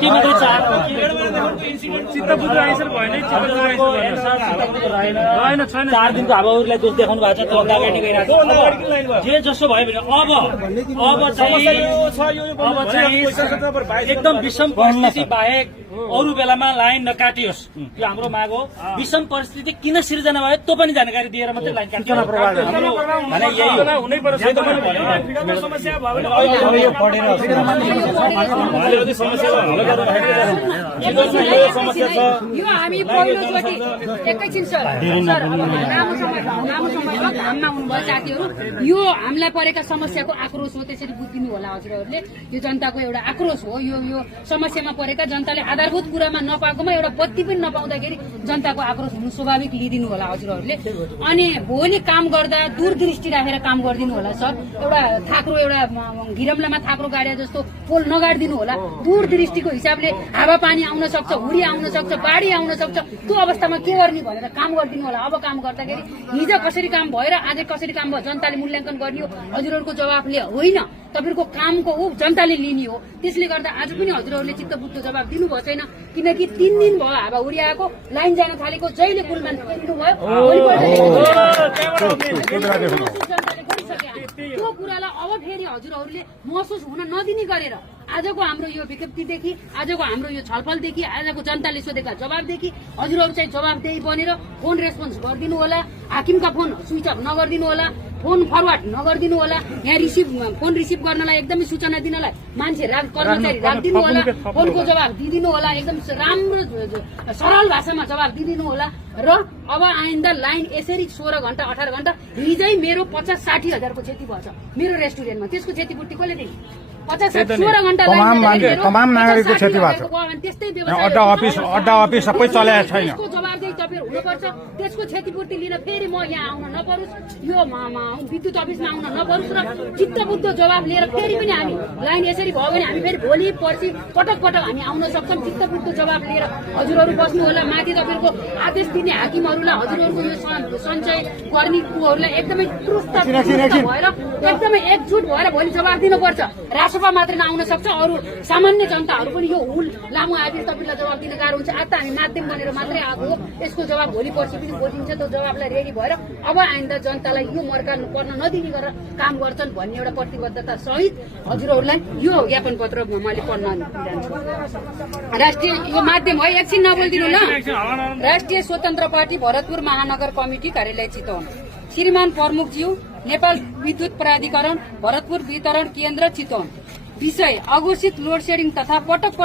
के मात्रै चाहनु चित्तबुद्ध आइसर भएन रहेन छैन 4 दिनको हावाहुरीलाई दोष देखाउनु भएको छ त्यो अगाडि गइरहेको छ जे जसो भयो भने अब चाहिँ एकदम विषम परिस्थिति बाहेक अरू बेलामा लाइन नकाटियोस् यो हाम्रो माग हो। विषम परिस्थिति किन सिर्जना भयो त्यो पनि जानकारी दिएर मात्रै लाइन काट्नु भने यही हो। हुनै पर्छ समस्या भयो भने यो पढेर यो हामी पहिलोचोटि एकैछिन सर लामो समय घाममा हुनुभयो साथीहरू। यो हामीलाई परेका समस्याको आक्रोश हो, त्यसरी बुझिदिनु होला हजुरहरूले। यो जनताको एउटा आक्रोश हो। यो समस्यामा परेका जनताले आधारभूत कुरामा नपाएकोमा एउटा बत्ती पनि नपाउँदाखेरि जनताको आक्रोश हुनु स्वाभाविक लिइदिनु होला हजुरहरूले। अनि भोलि काम गर्दा दूरदृष्टि राखेर काम गरिदिनु होला सर। एउटा थाक्रो एउटा घिरम्लामा थाक्रो गाडे जस्तो पोल नगाडिदिनु होला। दूरदृष्टिको हिसाबले हावापानी आउन सक्छ, हुरी आउन सक्छ, बाढी आउन सक्छ, त्यो अवस्थामा के गर्ने भनेर काम गरिदिनु होला। अब काम गर्दाखेरि हिजो कसरी काम भयो र आज कसरी काम भयो जनताले मूल्याङ्कन गर्ने हो, हजुरहरूको जवाफले होइन, तपाईहरुको कामको हो, जनताले लिने हो। त्यसले गर्दा आज पनि हजुरहरूले चित्तबुद्ध जवाब दिनुभएको छैन, किनकि 3 दिन भयो हावाहुरी आएको, लाइन जान थालेको, जहिले पुलमा फेर्नु भयो। त्यो कुरालाई अब फेरि हजुरहरूले महसुस हुन नदिने गरेर आजको हाम्रो यो विज्ञप्तिदेखि, आजको हाम्रो यो छलफलदेखि, आजको जनताले सोधेका जवाबदेखि हजुरहरू चाहिँ जवाबदेही बनेर फोन रेस्पोन्स गरिदिनु होला। हाकिमका फोन स्विच अफ नगरिदिनु होला, फोन फरवार्ड नगरिदिनु होला। यहाँ फोन रिसिभ गर्नलाई एकदमै सूचना दिनलाई मान्छे कर्मचारी राखिदिनु होला। फोनको जवाब दिइदिनु होला, एकदम राम्रो सरल भाषामा जवाब दिइदिनु होला। र अब आइन्दा लाइन यसरी 16 घण्टा 18 घण्टा, हिजै मेरो 50-60 हजारको क्षति भएछ मेरो रेस्टुरेन्टमा। त्यसको क्षतिपूर्ति कसले दिन्छ? 50-16 घण्टा तमाम नागरिकको क्षति भएको छ। त्यस्तै अड्डा अफिस सबै चलाएको छैन। त्यसको जवाबदेही तपाईहरु हुनुपर्छ। त्यसको क्षतिपूर्ति लिन फेरि म यहाँ आउन नपरोस्, यो विद्युत अफिसमा आउन नपरोस् र चित्तबुद्ध जवाब लिएर फेरि पनि हामी लाइन यसरी भयो भने हामी फेरि भोलि पर्सि पटक हामी आउन सक्छौँ। चित्तबुद्ध जवाब लिएर हजुरहरू बस्नु होला। माथि तपाईहरुको आदेश दिने हाकिमहरूलाई हजुरहरूको यो सञ्चय गर्नेहरूलाई एकदमै तुरुस्त भएर एकदमै एकजुट भएर भोलि जवाब दिनुपर्छ। रासपा मात्रै नआउन सक्छ, अरू सामान्य जनताहरू पनि यो हुल लामो आदेश तपाईलाई जवाब दिन गाह्रो हुन्छ। आज त हामी माध्यम बनेर मात्रै आएको हो, यसको जवाब भोलि पर्सि पनि बोलिन्छ। त्यो जवाबलाई रेडी भएर अब आइन्दा जनतालाई यो मर्का पर्न नदिने गरेर काम गर्छन् भन्ने एउटा प्रतिबद्धता सहित हजुरहरूलाई यो ज्ञापन पत्र मैले पढ्न चाहन्छु। राष्ट्रिय यो माध्यम है, एकछिन नबोलिदिनु ल। राष्ट्रिय स्वतन्त्र पार्टी भरतपुर महानगर कमिटी कार्यालय चितवन, श्रीमान प्रमुखज्यू, नेपाल विद्युत प्राधिकरण भरतपुर वितरण केन्द्र चितवन। विषय: अघोषित लोड सेडिङ तथा पटक